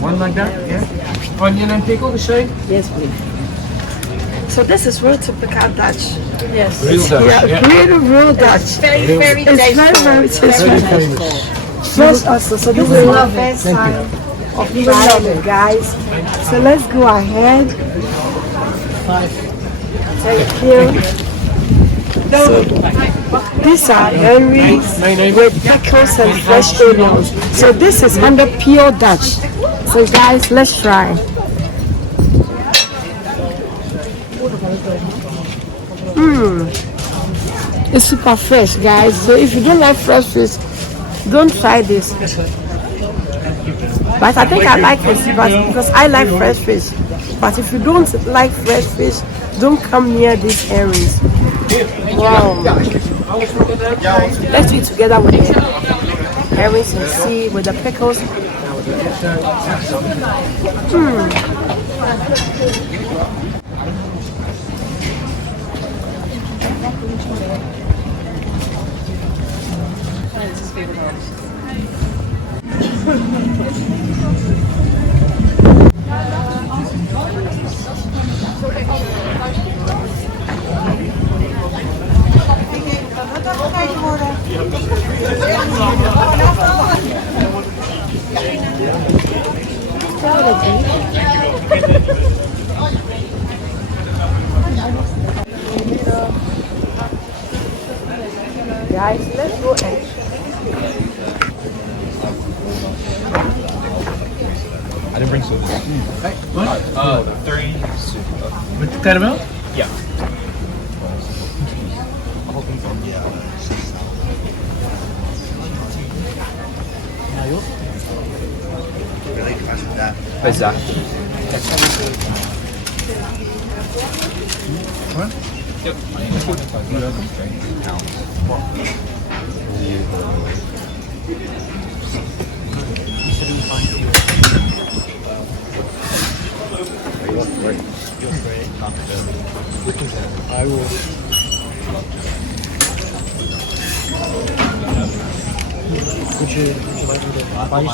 One like that, yeah. Onion and pickle, the same? Yes, please. So this is real typical Dutch. Yes. Real Dutch, Yeah, real Dutch. Very, very It's tasteful. very Very tasteful. famous. Yes, also. So this is my first Thank time of trying it, guys. So let's go ahead. Thank you. So these are berries with pickles and fresh onions. So this is under pure Dutch. So guys, let's try. It's super fresh, guys. So if you don't like fresh fish, don't try this. But I think I like it because I like fresh fish. But if you don't like fresh fish, don't come near these areas. Wow. Let's eat together with the herrings and see with the pickles. Guys, let's go and I didn't bring soda. Three soup. With caramel? Yeah. Exact. What? Yep. I will. Would you like me to buy you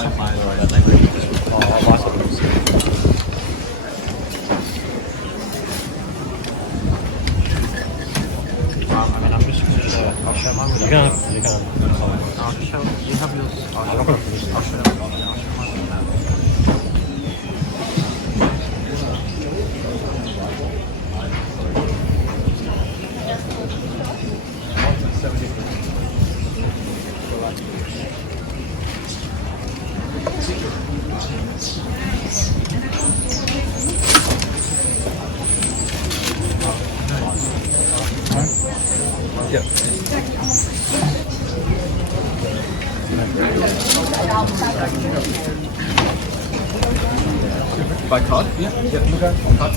I'm just gonna I'll share mine with you. You can. I'll show you have yours. I'll show them. By card? Yeah. Okay. Card.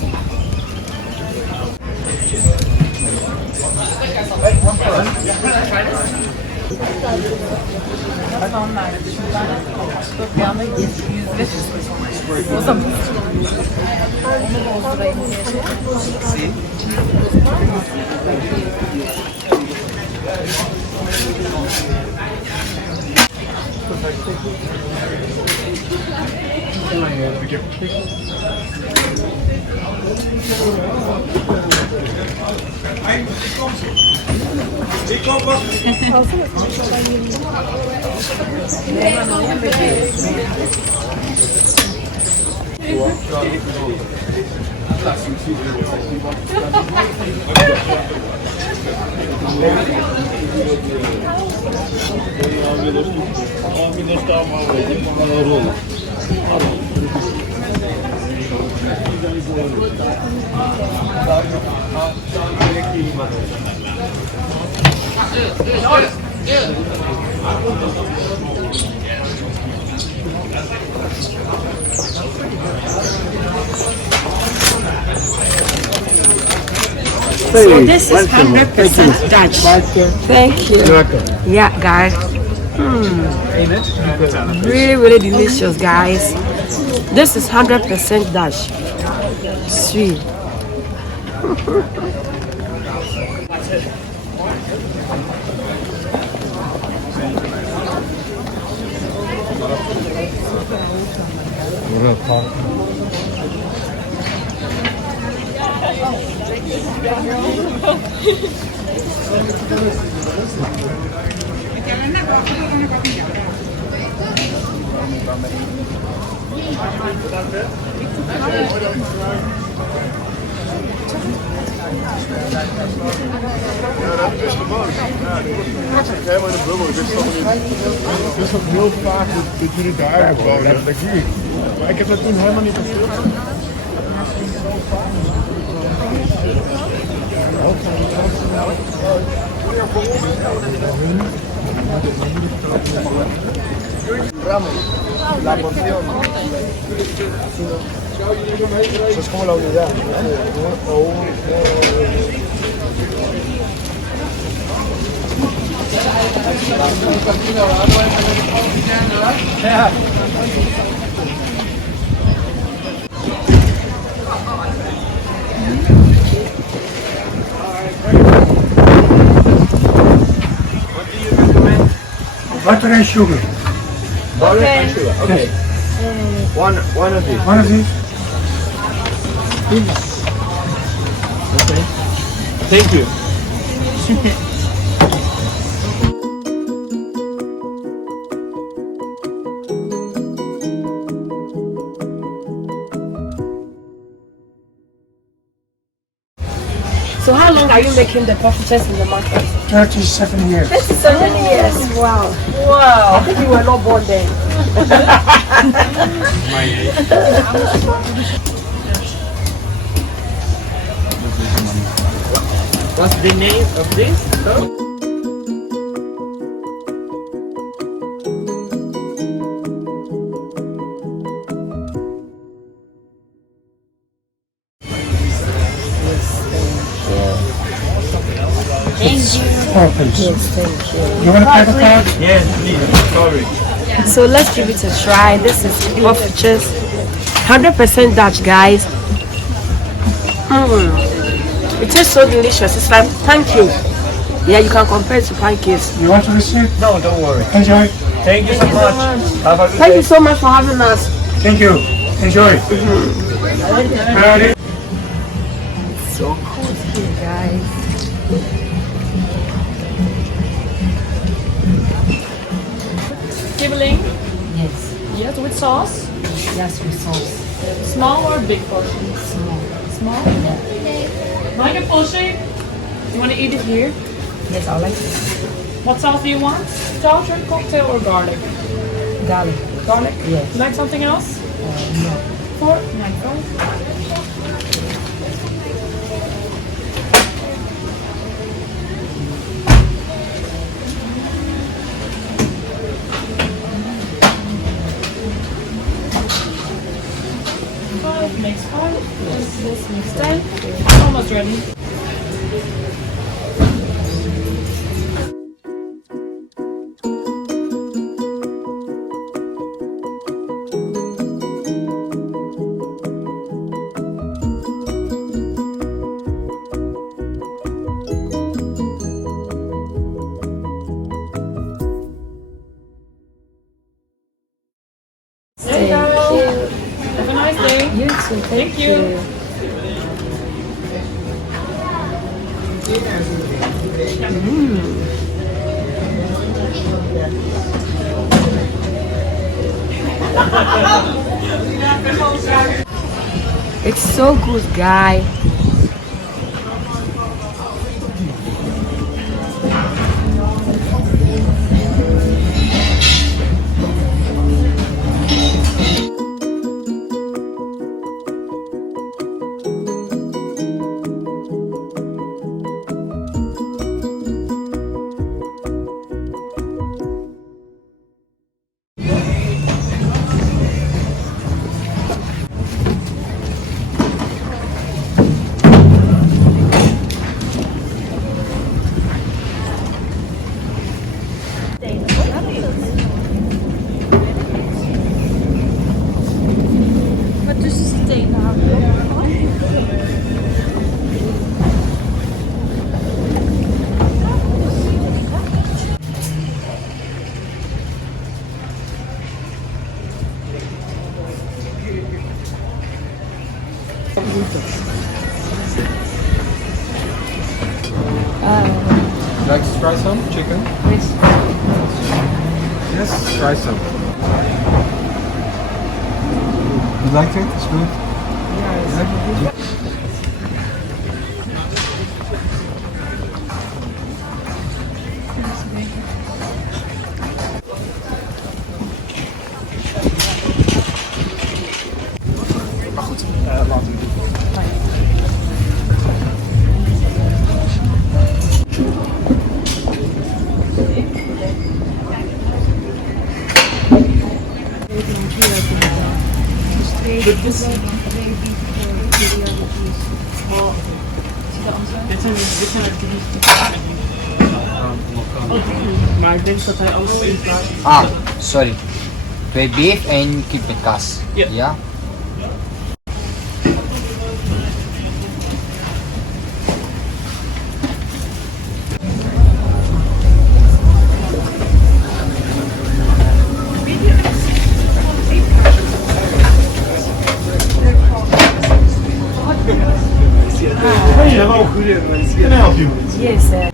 So this is 100% Dutch. Thank you. You're welcome. Yeah, guys. Really, really delicious, guys. This is 100% Dutch. Sweet. Helemaal in de bubbel. Het is ook heel vaak dat jullie daar wonen. Dat zie ik. Maar ik heb dat toen helemaal niet gefilmd. La porción. Eso es como la unidad. Butter and sugar. Butter and sugar. Okay. One of these. One of these. Okay. Thank you. So how long are you making the prophetess in the market? 37 years. 37 years. Wow. Wow. I think you were not born then. What's the name of this? Oh, please. You want to pay the card? Yes, please. Sorry. So let's give it a try. This is pure features. 100% Dutch, guys. It tastes so delicious. It's like pancake. Yeah, you can compare it to pancakes. You want to receive? No, don't worry. Enjoy. Thank you so much. Have a good Thank day. you so much for having us. Thank you. Enjoy. Ready? So cool here, guys. Kibbeling? Yes, Yes, with sauce. yes, with sauce. Small or big portion? Small. Small? Like a full shape? You want to eat it here? Yes, I like it. What sauce do you want? Chowder, cocktail, or garlic? Garlic. Garlic? Yes. You like something else? No. Pork? Like pork. Five makes five. This makes 10. Almost ready. Thank you. Have a nice day. You too. Thank you. It's so good, guy. Would you like to try some chicken? Yes, try some. You like it? It's good? Yeah. Maar ik denk dat hij alles in plaats. Ah, sorry. 2 beef en kip met kaas. Ja. Ja? Hey, hello. Can I help you? Yes, sir.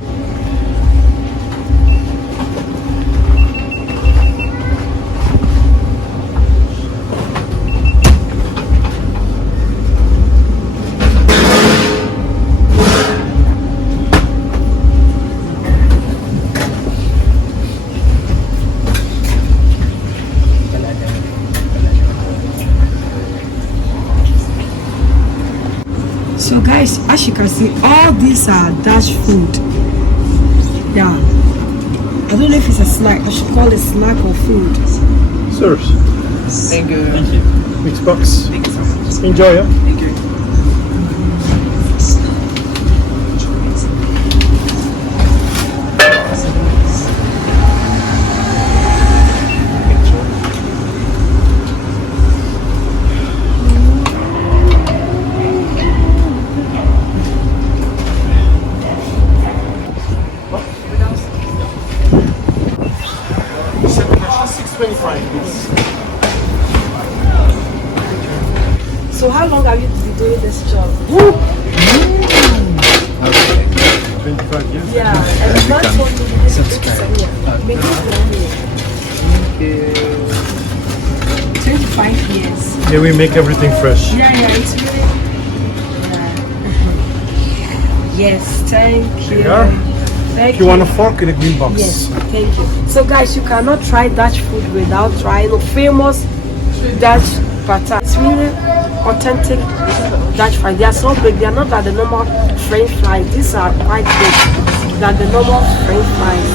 So guys, as you can see, all these are Dutch food. Yeah. I don't know if it's a snack. I should call it snack or food. Sirs. Thank you. Mixed box. Enjoy, yeah? Thank you. So how long have you been doing this job? 25 years. Yeah, and the man told me you did it 25 years. Yeah, we make everything fresh. Yeah, it's really. Yes, thank you. Here you are. Thank If you want a fork in a green box. Yes, thank you. So guys, you cannot try Dutch food without trying a famous Dutch patat. It's really authentic Dutch fries. They are so big. They are not like the normal French fries. These are quite big than the normal French fries.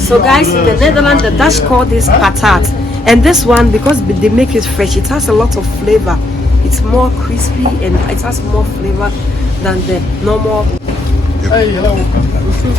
So guys, in the Netherlands, the Dutch call this patat. And this one, because they make it fresh, it has a lot of flavor. It's more crispy and it has more flavor than the normal. Hey, hello.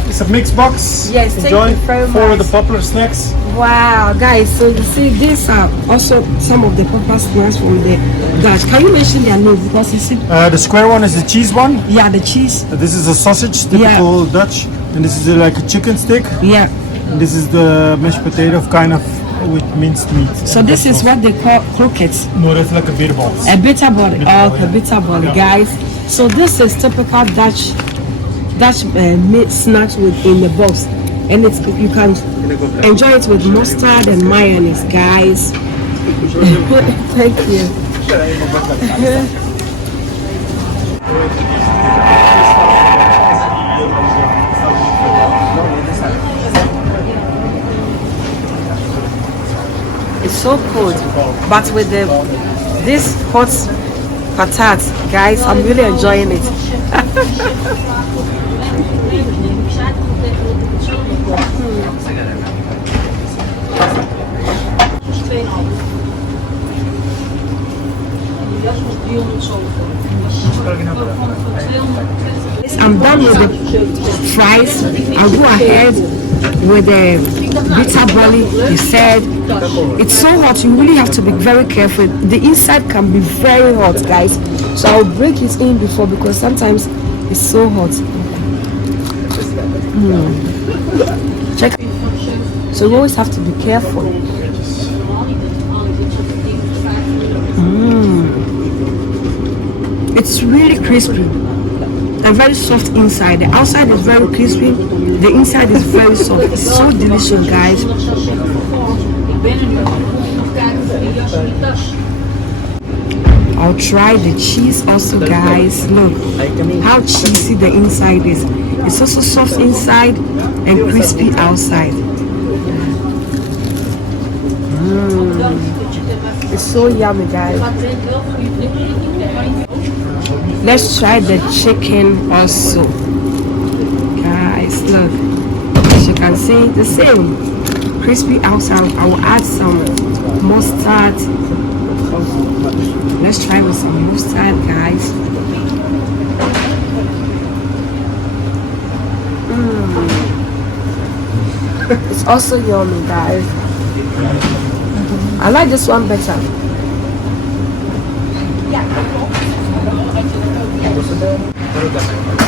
It's a mixed box. Yes, thank Enjoy. you very Four of much. the popular snacks. Wow, guys, so you see, these are also some of the popular snacks from the Dutch. Can you mention their name? Because you see, The square one is the cheese one. yeah, the cheese. This is a sausage, typical Dutch. And this is like a chicken stick. Yeah. And this is the mashed potato kind of with minced meat. So this is what they call croquettes. No, that's like a bitterball. A bitterball. Bitterball, Okay, yeah. bitterball, Yeah. guys. So this is typical Dutch meat snacks within the box, and it's you can enjoy it with mustard and mayonnaise, guys. Thank you. It's so cold, but with this hot patat, guys, I'm really enjoying it. I'm done with the fries. I'll go ahead with the bitter barley. You said it's so hot, you really have to be very careful. The inside can be very hot, guys. So I'll break it in before, because sometimes it's so hot. Check. So you always have to be careful. It's really crispy and very soft inside. The outside is very crispy, the inside is very soft. It's so delicious, guys. I'll try the cheese also, guys. Look how cheesy the inside is. It's also soft inside and crispy outside. It's so yummy, guys. Let's try the chicken also, guys. Look, as you can see, the same crispy outside. I will add some mustard. Let's try with some mustard, guys. It's also yummy, guys. I like this one better.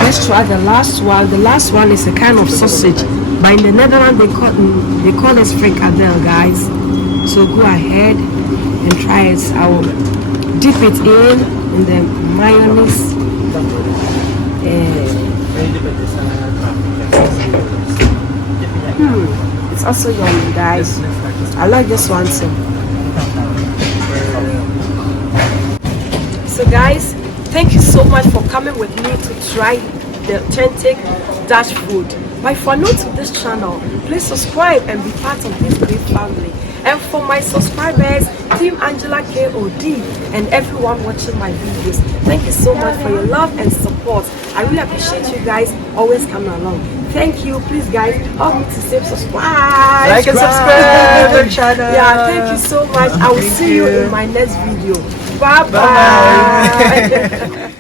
Let's try the last one. The last one is a kind of sausage, but in the Netherlands they call it frikadel, guys. So go ahead and try it. I will dip it in the mayonnaise. It's also yummy, guys. I like this one too. So guys, thank you so much for coming with me to try the authentic Dutch food. But if you are new to this channel, please subscribe and be part of this great family. And for my subscribers, Team Angela KOD, and everyone watching my videos, thank you so much for your love and support. I really appreciate you guys always coming along. Thank you. Please guys, help me to say subscribe. Like and subscribe to the channel. Yeah, thank you so much. I will see you in my next video. Bye bye.